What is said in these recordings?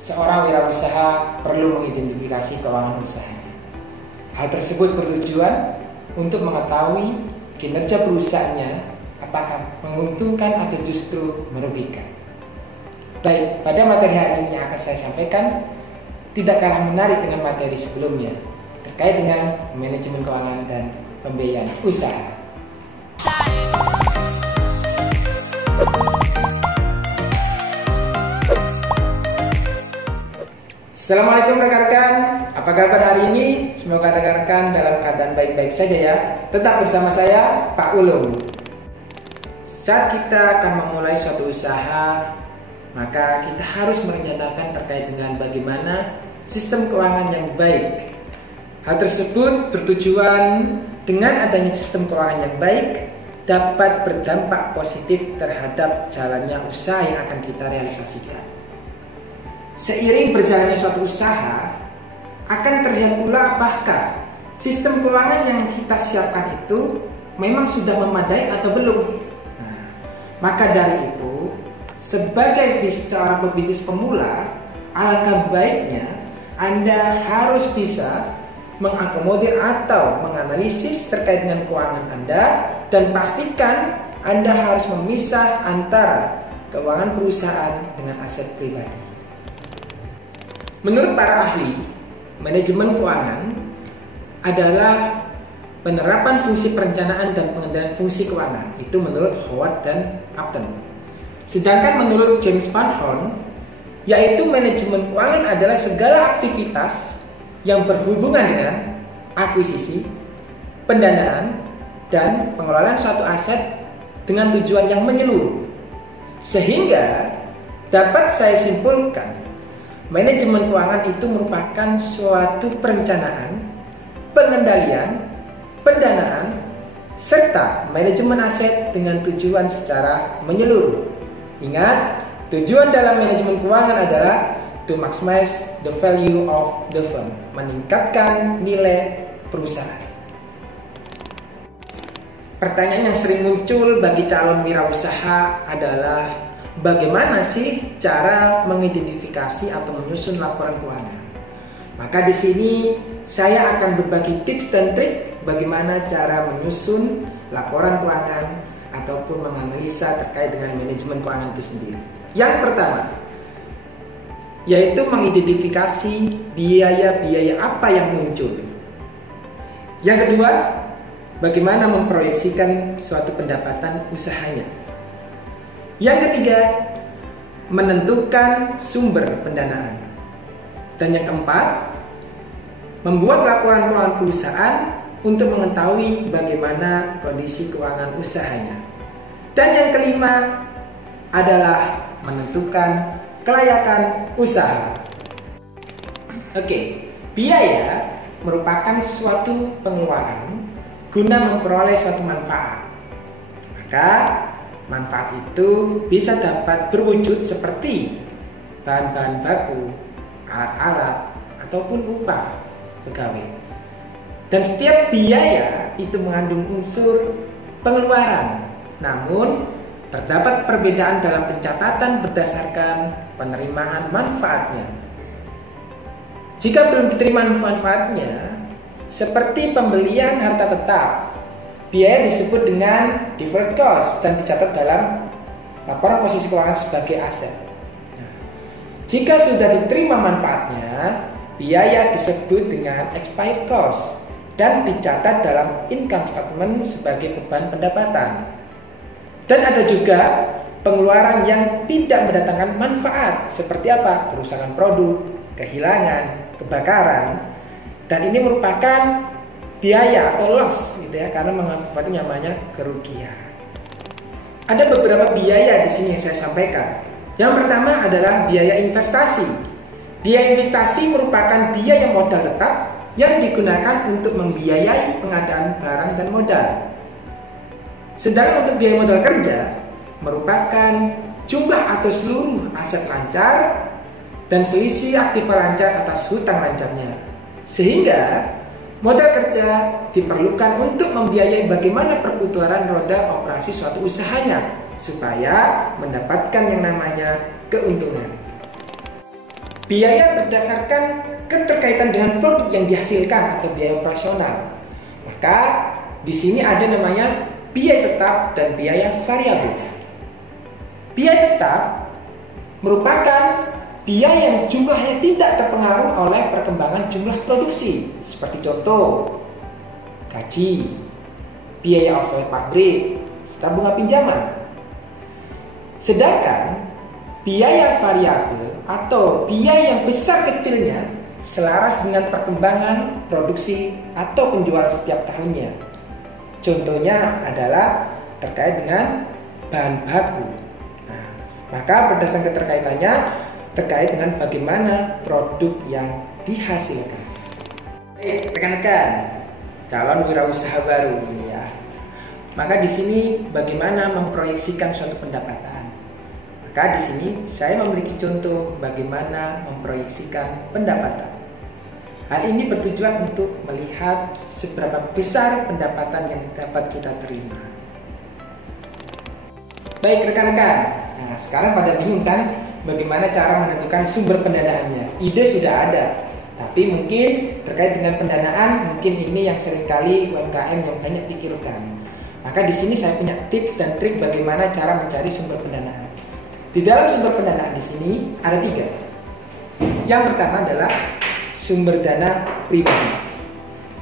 seorang wirausaha perlu mengidentifikasi keuangan usahanya. Hal tersebut bertujuan untuk mengetahui kinerja perusahaannya apakah menguntungkan atau justru merugikan. Baik, pada materi hari ini yang akan saya sampaikan tidak kalah menarik dengan materi sebelumnya terkait dengan manajemen keuangan dan pembiayaan usaha. Assalamualaikum rekan-rekan, apa kabar hari ini? Semoga rekan-rekan dalam keadaan baik-baik saja ya. Tetap bersama saya, Pak Ulum. Saat kita akan memulai suatu usaha, maka kita harus merencanakan terkait dengan bagaimana sistem keuangan yang baik. Hal tersebut bertujuan dengan adanya sistem keuangan yang baik dapat berdampak positif terhadap jalannya usaha yang akan kita realisasikan. Seiring berjalannya suatu usaha, akan terlihat pula apakah sistem keuangan yang kita siapkan itu memang sudah memadai atau belum. Nah, maka dari itu, sebagai seorang pebisnis pemula, alangkah baiknya Anda harus bisa mengakomodir atau menganalisis terkait dengan keuangan Anda dan pastikan Anda harus memisah antara keuangan perusahaan dengan aset pribadi. Menurut para ahli, manajemen keuangan adalah penerapan fungsi perencanaan dan pengendalian fungsi keuangan. Itu menurut Howard dan Upton. Sedangkan menurut James Van Horn, yaitu manajemen keuangan adalah segala aktivitas yang berhubungan dengan akuisisi, pendanaan, dan pengelolaan suatu aset dengan tujuan yang menyeluruh. Sehingga dapat saya simpulkan, manajemen keuangan itu merupakan suatu perencanaan, pengendalian, pendanaan, serta manajemen aset dengan tujuan secara menyeluruh. Ingat, tujuan dalam manajemen keuangan adalah to maximize the value of the firm, meningkatkan nilai perusahaan. Pertanyaan yang sering muncul bagi calon wirausaha adalah bagaimana sih cara mengidentifikasi atau menyusun laporan keuangan? Maka di sini saya akan berbagi tips dan trik bagaimana cara menyusun laporan keuangan ataupun menganalisa terkait dengan manajemen keuangan itu sendiri. Yang pertama, yaitu mengidentifikasi biaya-biaya apa yang muncul. Yang kedua, bagaimana memproyeksikan suatu pendapatan usahanya. Yang ketiga, menentukan sumber pendanaan. Dan yang keempat, membuat laporan keuangan perusahaan untuk mengetahui bagaimana kondisi keuangan usahanya. Dan yang kelima adalah menentukan kelayakan usaha. Oke, biaya merupakan suatu pengeluaran guna memperoleh suatu manfaat. Maka manfaat itu bisa dapat berwujud seperti bahan-bahan baku, alat-alat, ataupun upah pegawai. Dan setiap biaya itu mengandung unsur pengeluaran. Namun, terdapat perbedaan dalam pencatatan berdasarkan penerimaan manfaatnya. Jika belum diterima manfaatnya, seperti pembelian harta tetap, biaya disebut dengan deferred cost dan dicatat dalam laporan posisi keuangan sebagai aset. Nah, jika sudah diterima manfaatnya, biaya disebut dengan expired cost dan dicatat dalam income statement sebagai beban pendapatan. Dan ada juga pengeluaran yang tidak mendatangkan manfaat, seperti apa? Kerusakan produk, kehilangan, kebakaran. Dan ini merupakan biaya atau loss gitu ya, karena mengakibatkan namanya kerugian. Ada beberapa biaya di sini yang saya sampaikan. Yang pertama adalah biaya investasi. Biaya investasi merupakan biaya modal tetap yang digunakan untuk membiayai pengadaan barang dan modal. Sedangkan untuk biaya modal kerja merupakan jumlah atau seluruh aset lancar dan selisih aktiva lancar atas hutang lancarnya. Sehingga modal kerja diperlukan untuk membiayai bagaimana perputaran roda operasi suatu usahanya supaya mendapatkan yang namanya keuntungan. biaya berdasarkan keterkaitan dengan produk yang dihasilkan atau biaya operasional. Maka di sini ada namanya biaya tetap dan biaya variabel. Biaya tetap merupakan biaya yang jumlahnya tidak terpengaruh oleh perkembangan jumlah produksi, seperti contoh gaji, biaya outflow pabrik, serta bunga pinjaman. Sedangkan biaya variabel atau biaya yang besar kecilnya selaras dengan perkembangan produksi atau penjualan setiap tahunnya. Contohnya adalah terkait dengan bahan baku. Nah, maka berdasarkan keterkaitannya terkait dengan bagaimana produk yang dihasilkan. Baik, rekan-rekan, calon wirausaha baru ini ya. Maka di sini bagaimana memproyeksikan suatu pendapatan. Maka di sini saya memiliki contoh bagaimana memproyeksikan pendapatan. Hal ini bertujuan untuk melihat seberapa besar pendapatan yang dapat kita terima. Baik rekan-rekan, nah sekarang pada bingung kan bagaimana cara menentukan sumber pendanaannya. Ide sudah ada, tapi mungkin terkait dengan pendanaan mungkin ini yang seringkali UMKM yang banyak pikirkan. Maka di sini saya punya tips dan trik bagaimana cara mencari sumber pendanaan. Di dalam sumber pendanaan di sini ada 3. Yang pertama adalah sumber dana pribadi.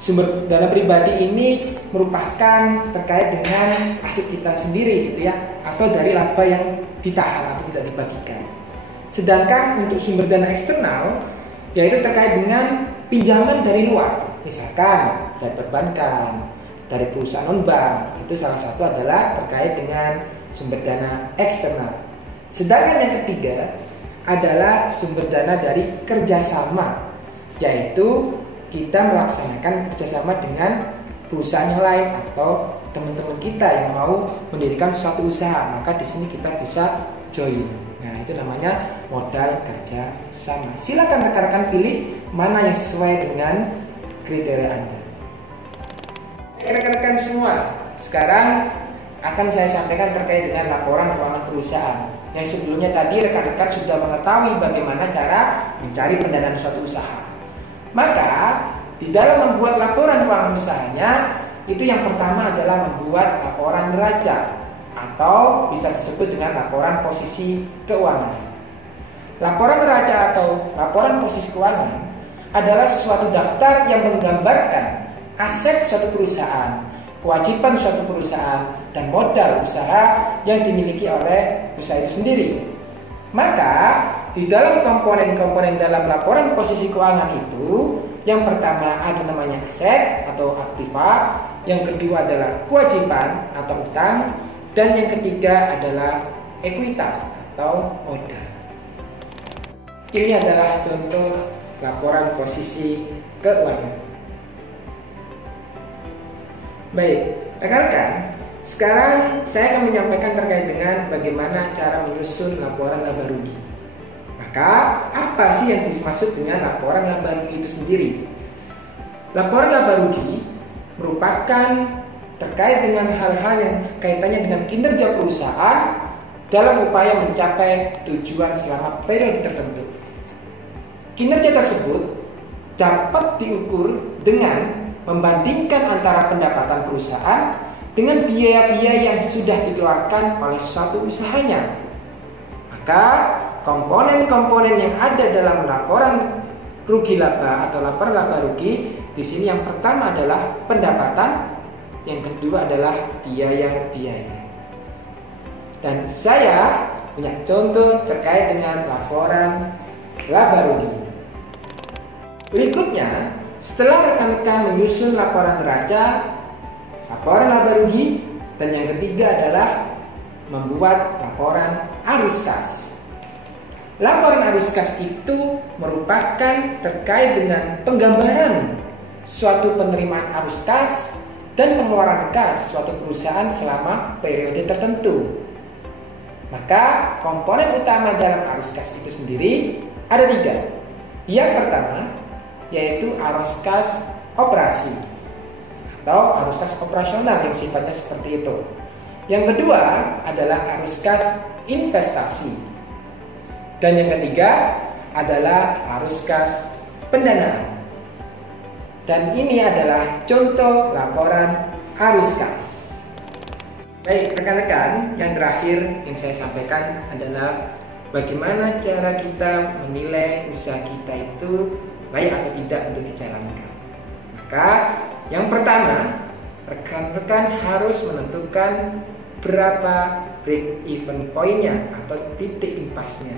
Sumber dana pribadi ini merupakan terkait dengan aset kita sendiri gitu ya, atau dari laba yang ditahan atau tidak dibagikan. Sedangkan untuk sumber dana eksternal yaitu terkait dengan pinjaman dari luar, misalkan dari perbankan, dari perusahaan non-bank. Itu salah satu adalah terkait dengan sumber dana eksternal. Sedangkan yang ketiga adalah sumber dana dari kerjasama, yaitu kita melaksanakan kerjasama dengan perusahaan yang lain atau teman-teman kita yang mau mendirikan suatu usaha. Maka di sini kita bisa join. Nah, itu namanya modal kerja sama. Silakan rekan-rekan pilih mana yang sesuai dengan kriteria Anda. Rekan-rekan semua, sekarang akan saya sampaikan terkait dengan laporan keuangan perusahaan. Yang sebelumnya tadi rekan-rekan sudah mengetahui bagaimana cara mencari pendanaan suatu usaha. Maka di dalam membuat laporan keuangan usahanya, itu yang pertama adalah membuat laporan neraca atau bisa disebut dengan laporan posisi keuangan. Laporan neraca atau laporan posisi keuangan adalah suatu daftar yang menggambarkan aset suatu perusahaan, kewajiban suatu perusahaan, dan modal usaha yang dimiliki oleh usaha itu sendiri. Maka di dalam komponen-komponen dalam laporan posisi keuangan itu, yang pertama ada namanya aset atau aktiva, yang kedua adalah kewajiban atau utang, dan yang ketiga adalah ekuitas atau modal. Ini adalah contoh laporan posisi keuangan. Baik, rekan-rekan, sekarang saya akan menyampaikan terkait dengan bagaimana cara menyusun laporan laba rugi. Maka apa sih yang dimaksud dengan laporan laba rugi itu sendiri? Laporan laba rugi merupakan terkait dengan hal-hal yang kaitannya dengan kinerja perusahaan dalam upaya mencapai tujuan selama periode tertentu. Kinerja tersebut dapat diukur dengan membandingkan antara pendapatan perusahaan dengan biaya-biaya yang sudah dikeluarkan oleh suatu usahanya. Maka komponen-komponen yang ada dalam laporan rugi laba atau laporan laba rugi di sini yang pertama adalah pendapatan, yang kedua adalah biaya-biaya. Dan saya punya contoh terkait dengan laporan laba rugi. Berikutnya, setelah rekan-rekan menyusun laporan neraca, laporan laba rugi, dan yang ketiga adalah membuat laporan arus kas. Laporan arus kas itu merupakan terkait dengan penggambaran suatu penerimaan arus kas dan pengeluaran kas suatu perusahaan selama periode tertentu. Maka komponen utama dalam arus kas itu sendiri ada 3. Yang pertama yaitu arus kas operasi atau arus kas operasional yang sifatnya seperti itu. Yang kedua adalah arus kas investasi. Dan yang ketiga adalah arus kas pendanaan. Dan ini adalah contoh laporan arus kas. Baik rekan-rekan, yang terakhir yang saya sampaikan adalah bagaimana cara kita menilai usaha kita itu layak atau tidak untuk dijalankan. Maka yang pertama, rekan-rekan harus menentukan berapa break even point-nya atau titik impasnya.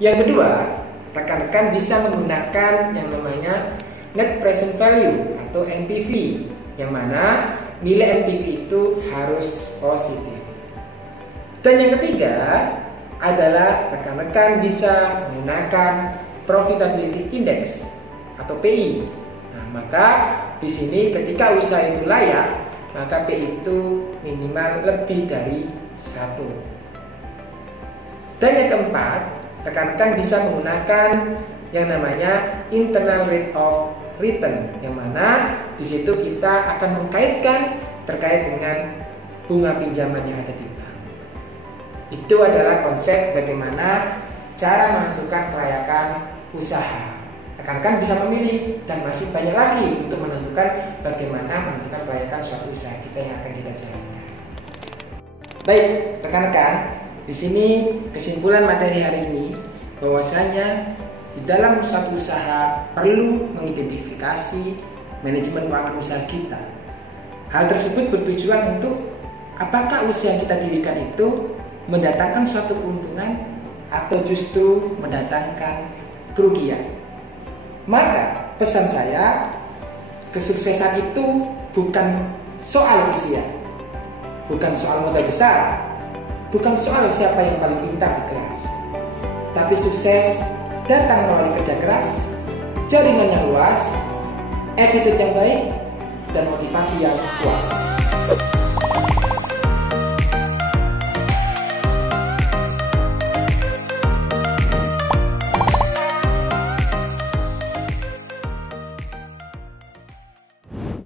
Yang kedua, rekan-rekan bisa menggunakan yang namanya net present value atau NPV, yang mana nilai NPV itu harus positif. Dan yang ketiga adalah rekan-rekan bisa menggunakan profitability index atau PI. Nah, maka di sini ketika usaha itu layak, maka PI itu minimal lebih dari 1. Dan yang keempat, rekan-rekan bisa menggunakan yang namanya internal rate of return, yang mana di situ kita akan mengkaitkan terkait dengan bunga pinjaman yang ada di bank. Itu adalah konsep bagaimana cara menentukan kelayakan usaha. Rekan-rekan bisa memilih dan masih banyak lagi untuk menentukan bagaimana menentukan kelayakan suatu usaha kita yang akan kita jalankan. Baik, rekan-rekan, di sini kesimpulan materi hari ini bahwasanya di dalam suatu usaha perlu mengidentifikasi manajemen keuangan usaha kita. Hal tersebut bertujuan untuk apakah usaha yang kita dirikan itu mendatangkan suatu keuntungan atau justru mendatangkan kerugian. Maka pesan saya, kesuksesan itu bukan soal usia, bukan soal modal besar, bukan soal siapa yang paling pintar di kelas, tapi sukses datang melalui kerja keras, jaringan yang luas, attitude yang baik, dan motivasi yang kuat.